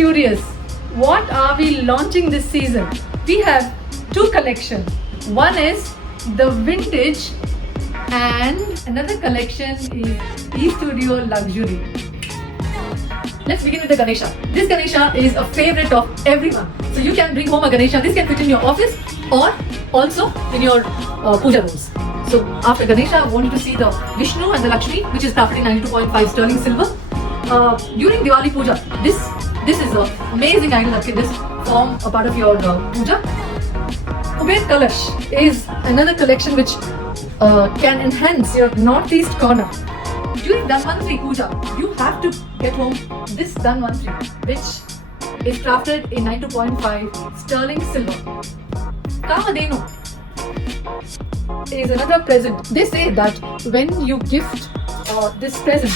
curious, what are we launching this season? We have two collections. One is the vintage and another collection is E-Studio Luxury. Let's begin with the Ganesha. This Ganesha is a favorite of everyone. So you can bring home a Ganesha. This can fit in your office or also in your puja rooms. So after Ganesha, I want you to see the Vishnu and the Lakshmi, which is crafted in 92.5 sterling silver. During Diwali puja, this is an amazing idol that can just form a part of your puja. Kuber Kalash is another collection which can enhance your northeast corner. During Dhanvantri puja, you have to get home this Dhanvantri, which is crafted in 92.5 sterling silver. Kamadhenu is another present. They say that when you gift this present,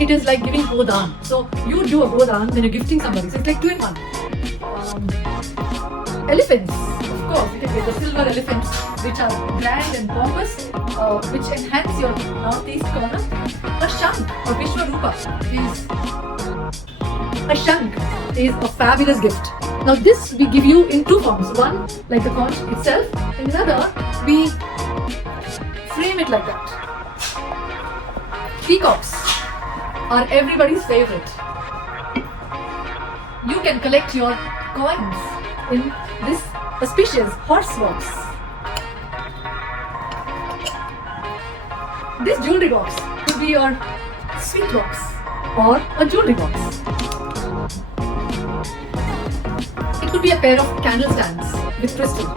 it is like giving Godan. So you do a Godan when you're gifting somebody. So it's like 2 in 1. Elephants, of course, you can get the silver elephants, which are grand and pompous, which enhance your northeast corner. A Shankh or Vishwarupa is a fabulous gift. Now this we give you in two forms. One, like the conch itself, and another, we frame it like that. Peacocks are everybody's favorite. You can collect your coins in this auspicious horse box. This jewelry box could be your sweet box or a jewelry box. It could be a pair of candle stands with crystal.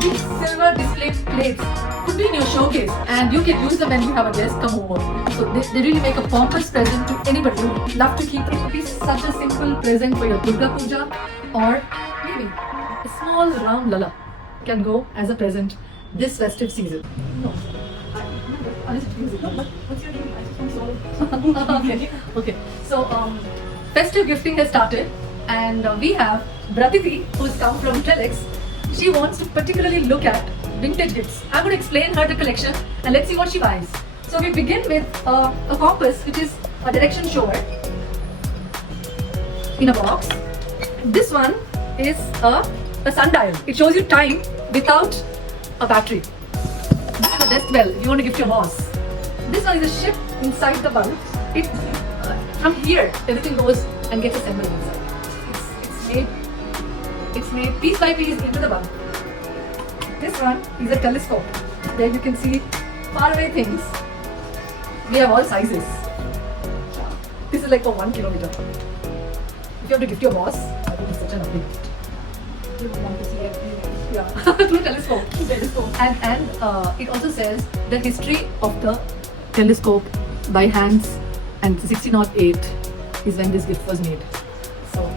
These silver display plates could be in your showcase and you can use them when you have a guest come over. So they really make a pompous present to anybody who would love to keep it. It would be such a simple present for your Durga Puja, or maybe a small round lala can go as a present this festive season. No. What's your name? Okay. So festive gifting has started and we have Bratiti, who's come from Telex. She wants to particularly look at vintage gifts. I'm going to explain her the collection and let's see what she buys. So we begin with a compass, which is a direction shower in a box. This one is a sundial. It shows you time without a battery. This is a desk bell if you want to gift your boss. This one is a ship inside the bulb. From here, everything goes and gets assembled inside. It's made piece by piece into the bulb. This one is a telescope. There you can see faraway things. We have all sizes. This is like for 1 kilometer. If you have to gift your boss, I think it's such a lovely gift. You want to see everything. Yeah, through telescope. And it also says the history of the telescope by Hans, and 1608 is when this gift was made. So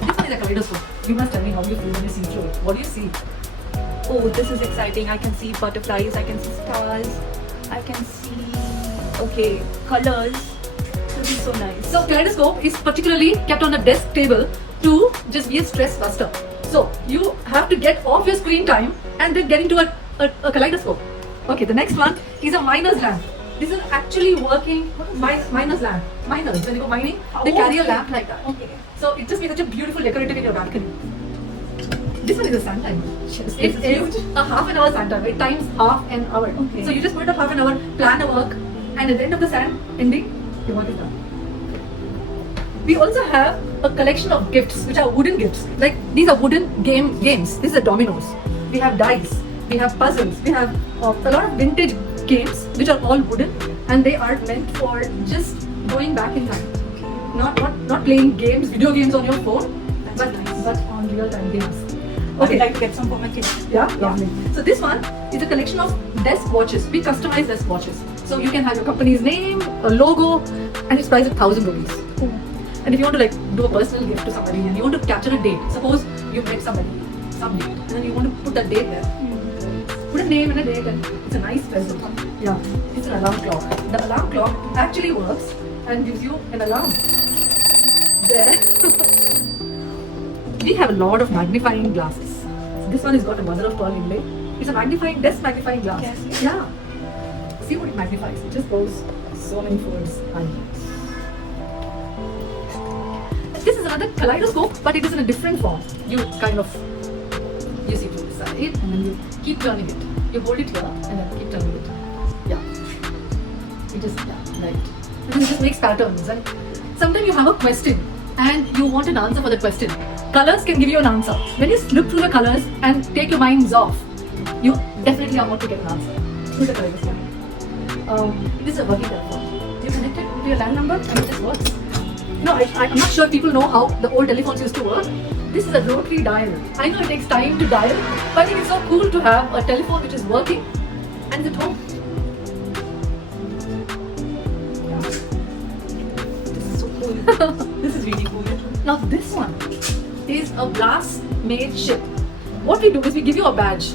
this one is a kaleidoscope. You must tell me how you feel when you see through it. What do you see? Oh, this is exciting. I can see butterflies, I can see stars, I can see, colors. This will be so nice. So kaleidoscope is particularly kept on the desk table to just be a stress buster. So you have to get off your screen time and then get into a kaleidoscope. Okay, the next one is a miner's lamp. This is actually working miner's lamp. Miners, when they go mining, they carry a lamp like that. Okay. So it just makes such a beautiful decorative in your balcony. This one is a sun timer. It is a half an hour sun timer. It times half an hour. Okay. So you just put up half an hour, plan a work, and at the end of the ending, your work is done. We also have a collection of gifts, which are wooden gifts. Like these are wooden games. This is a dominoes. We have dice. We have puzzles. We have a lot of vintage games, which are all wooden, and they are meant for just going back in time. Not playing games, video games on your phone, but on real time games. Okay. I'd like to get some for my kids. Yeah, lovely. So this one is a collection of desk watches. We customize desk watches. So you can have your company's name, a logo, and it's priced at 1,000 rupees. And if you want to do a personal gift to somebody and you want to capture a date, suppose you met somebody some date and then you want to put that date there. Put a name and a date and it's a nice present. Yeah, it's an alarm clock. The alarm clock actually works and gives you an alarm. There. We have a lot of magnifying glasses. This one has got a mother of pearl inlay. It's a desk magnifying glass. Yes. Yeah. See what it magnifies. It just goes so many folds. This is a another kaleidoscope, but it is in a different form. You kind of, you see to the side and then you keep turning it. You hold it here and then keep turning it. Yeah. It just, yeah, right. And then it just makes patterns. And sometimes you have a question and you want an answer for the question. Colors can give you an answer. When you look through the colors and take your minds off, you definitely are going to get an answer. Through the kaleidoscope. It is a working telephone. You connect it to your land number and it just works. No, I'm not sure people know how the old telephones used to work. This is a rotary dial. I know it takes time to dial, but I think it's so cool to have a telephone which is working and it's at home. This is so cool. This is really cool. Now this one is a glass-made ship. What we do is we give you a badge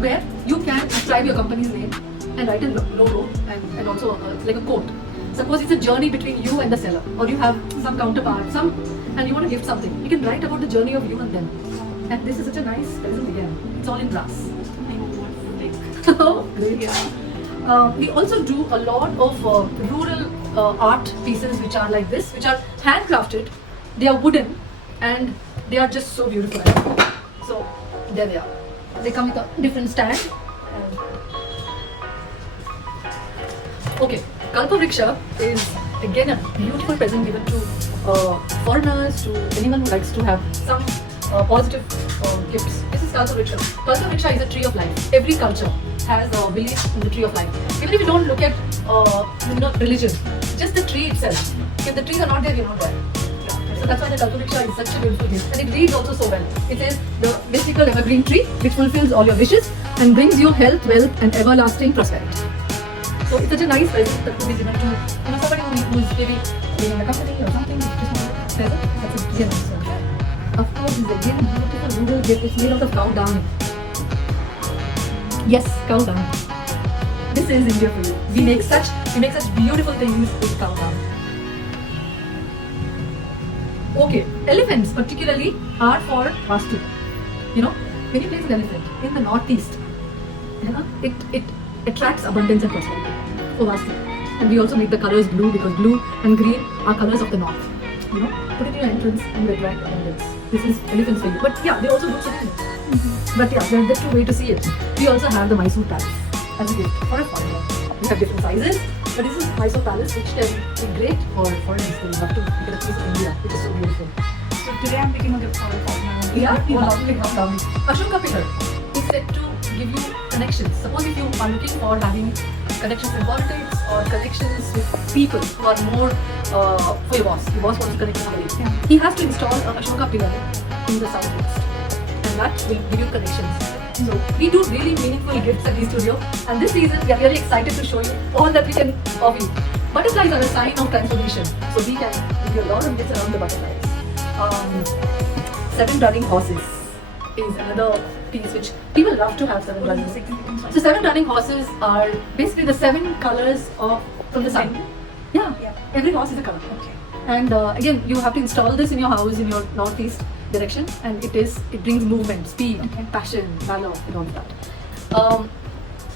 where you can inscribe your company's name and write a logo and also like a quote. Suppose it's a journey between you and the seller, or you have some counterpart, and you want to gift something. You can write about the journey of you and them. And this is such a nice present again. It's all in brass. I know what Oh, great. Yeah. We also do a lot of rural art pieces which are like this, which are handcrafted. They are wooden and they are just so beautiful. So there they are. They come with a different stand. Okay, Kalpavriksha is again a beautiful present given to foreigners, to anyone who likes to have some positive gifts. This is Kalpavriksha. Kalpavriksha is a tree of life. Every culture has a belief in the tree of life. Even if you don't look at religion, just the tree itself. If the trees are not there, you're not there. So that's why the Kalpavriksha is such a beautiful gift. And it reads also so well. It says the mystical evergreen tree which fulfills all your wishes and brings you health, wealth and everlasting prosperity. So it's such a nice present that could be given to somebody who's maybe in a company or something. Just want a present. That's a really nice one. Of course, it's again beautiful rural gift. It's made out of cow dung. Yes, cow dung. This is India for you. We make such beautiful things with cow dung. Okay, elephants particularly are for Vastu. You know, when you place an elephant in the northeast, it attracts abundance and prosperity for Vastu. And we also make the colors blue because blue and green are colors of the north. You know, put it in your entrance and you attract abundance. This is elephants for you. But yeah, they also do something. But yeah, there are two ways to see it. We also have the Mysore Palace as a gift for a foreigner. We have different sizes, but this is Mysore Palace, which can be great for foreigners. They love to get a piece of India, which is so beautiful. So today I'm picking a gift for a foreigner. Yeah, lovely. Ashoka pillar is said to give you connections. Suppose if you are looking for having connections in politics or connections with people who are more for your boss wants to connect with somebody. Yeah. He has to install a Ashoka pillar in the southwest, and that will give you connections. So we do really meaningful gifts at the studio, and this season we are really excited to show you all that we can offer you. Butterflies are a sign of transformation, so we can give you a lot of gifts around the butterflies. 7 running horses is another piece which people love to have. 7 running. So 7 running horses are basically the 7 colors from the sun. Yeah. Every horse is a color. Okay. And again, you have to install this in your house in your northeast direction, and it brings movement, speed, passion, valor, and all of that.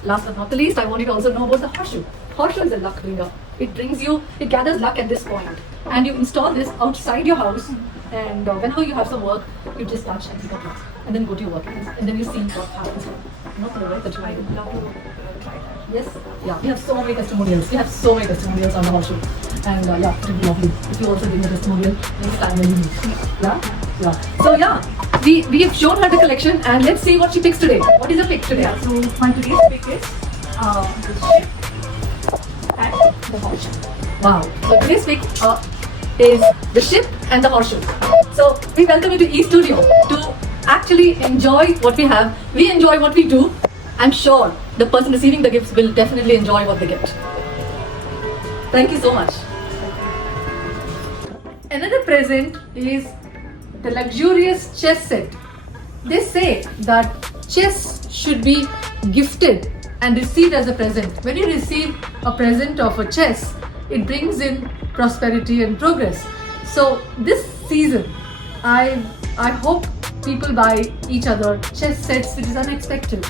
Last but not the least, I want you to also know about the horseshoe. Horseshoe is a luck bringer. It gathers luck at this point, and you install this outside your house, and whenever you have some work, you just touch and you get luck, and then go to your work, and then you see what happens. Not the right that you I would love to try that. Yes, yeah, we have so many testimonials. We have so many testimonials on the horseshoe, and yeah, it will be lovely. If you also give me a testimonial next time when you meet. Yeah. So yeah, we have shown her the collection, and let's see what she picks today. What is your pick today? So my today's pick is the ship and the horseshoe. Wow. So today's pick is the ship and the horseshoe. So we welcome you to E-Studio to actually enjoy what we have. We enjoy what we do. I'm sure the person receiving the gifts will definitely enjoy what they get. Thank you so much. Another present is the luxurious chess set. They say that chess should be gifted and received as a present. When you receive a present of a chess, it brings in prosperity and progress. So this season, I hope people buy each other chess sets, which is unexpected.